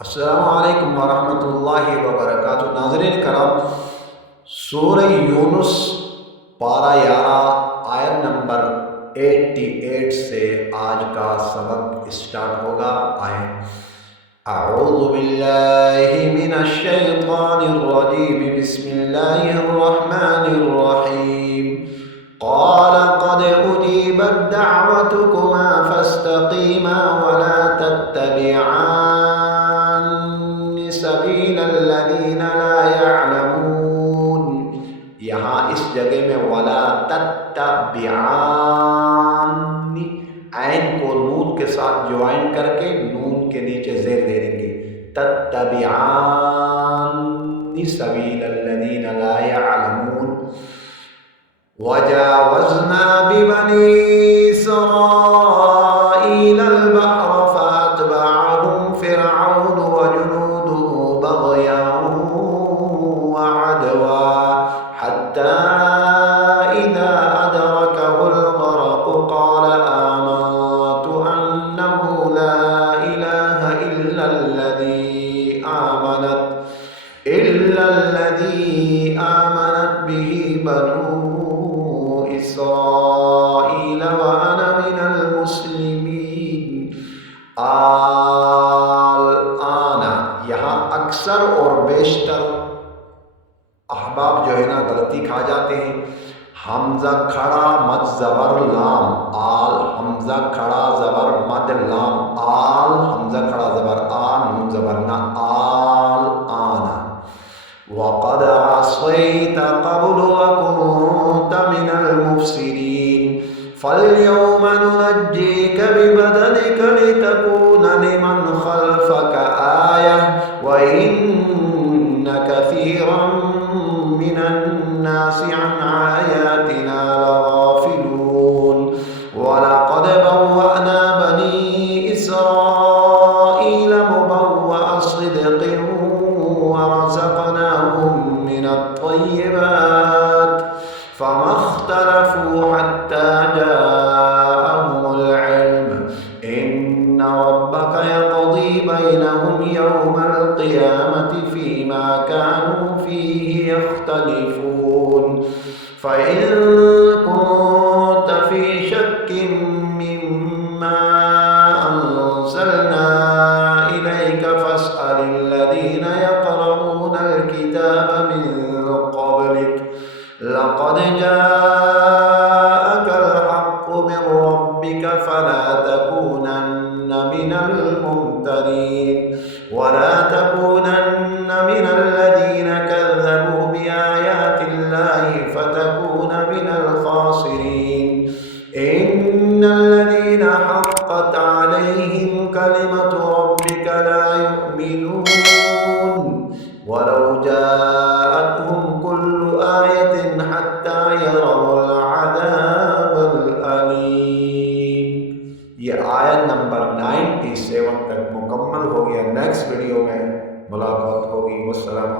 السلام علیکم ورحمۃ اللہ وبرکاتہ۔ ناظرین کرام، سورہ یونس پارہ 11 آیت نمبر 88 سے آج کا سبق اسٹارٹ ہوگا۔ آئیں اعوذ باللہ من الشیطان الرجیم، بسم اللہ الرحمن الرحیم۔ قال قد اجیبت دعوتکما فاستقیما ولا تتبعان سبیل الذین لا یعلمون۔ یہاں اس جگہ میں ولا تتبعان، عین کو نون کے ساتھ جوائن کر کے نون کے نیچے زیر دے دیں گے، تتبعان سبیل الذین لا یعلمون۔ وجاوزنا ببنی اسرائیل البحر فاتبعهم فرعون وجنوده بغيا وعدوا حتى إذا أدركه الغرق قال آمنت أنه لا إله إلا الذي آمنت به بنو إسرائيل وأنا من المسلمين۔ یہاں اکثر اور بیشتر احباب جو ہے نا غلطی کھا جاتے ہیں۔ حمزہ کھڑا مد زبر لام، آل حمزہ کھڑا زبر مد لام، آل حمزہ کھڑا زبر آ نون زبر نا، آل آنا۔ وقد عصيت قبل وكنت من المفسدين فاليوم ننجيك ببدنك لتكون لمن خلفك آية وإن كثيرا من الناس عن آياتنا لغافلون۔ ولقد بوأنا بني إسرائيل مبوأ صدق ورزقناهم من الطيبات فما اختلفوا حتى جاءهم العلم إن ربك يقضي بينهم يوم القيامة فيما كانوا فيه يختلفون۔ فإن كنت في شك مما أنزلنا إليك فاسأل الذين يقرؤون الكتاب من قبلك لقد جاءك الحق من ربك فلا تكونن من الممترين ولا تكونن من الذين كذبوا بآيات الله فتكون من الخاسرين۔ إن الذين حقت عليهم كلمة ربك لا يؤمنون ولو جاءتهم كل آية حتى يروا العذاب الأليم۔ یہ آیت نمبر 97 تک مکمل ہو گیا۔ نیکسٹ ویڈیو میں ملاقات ہوگی۔ والسلام